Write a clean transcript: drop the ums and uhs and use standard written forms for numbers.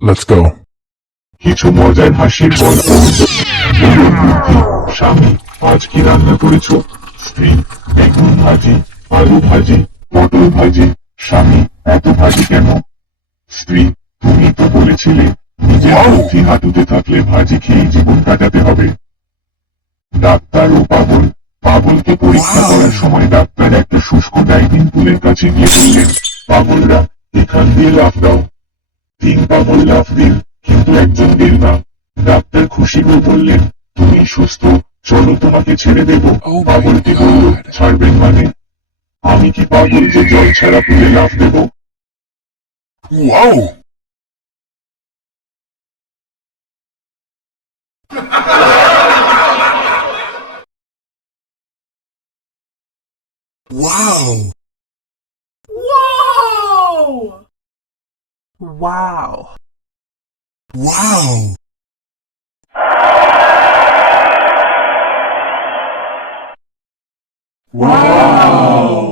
Let's go. কিছু মজার হাসির গল্প। স্বামী, আজ কি রান্না করেছো? স্ত্রী, বেগুন ভাজি, আলু ভাজি, পটল ভাজি। স্বামী, এত ভাজি কেন? স্ত্রী, তুমি তো বলেছিলে নিজের বুদ্ধি হাঁটুতে থাকলে ভাজি খেয়ে জীবন কাটাতে হবে। ডাক্তার ও পাগল। পাগলকে পরীক্ষা করার সময় ডাক্তার একটা শুষ্ক ডাইভিং পুলের কাছে গিয়ে বললেন, পাগলরা এখান দিয়ে লাফ দাও। 3 পাগল লাফ দিল, কিন্তু একজন দিল না। ডাক্তার খুশি হয়ে বললেন, তুমি সুস্থ, চলো তোমাকে ছেড়ে দেব। Oh my পাগলটি বলল, God. ছাড়বেন মানে? আমি কি পাগল যে জল ছাড়া পুলে লাফ দেব? Whoa! Wow! Whoa! Wow. Wow! Wow.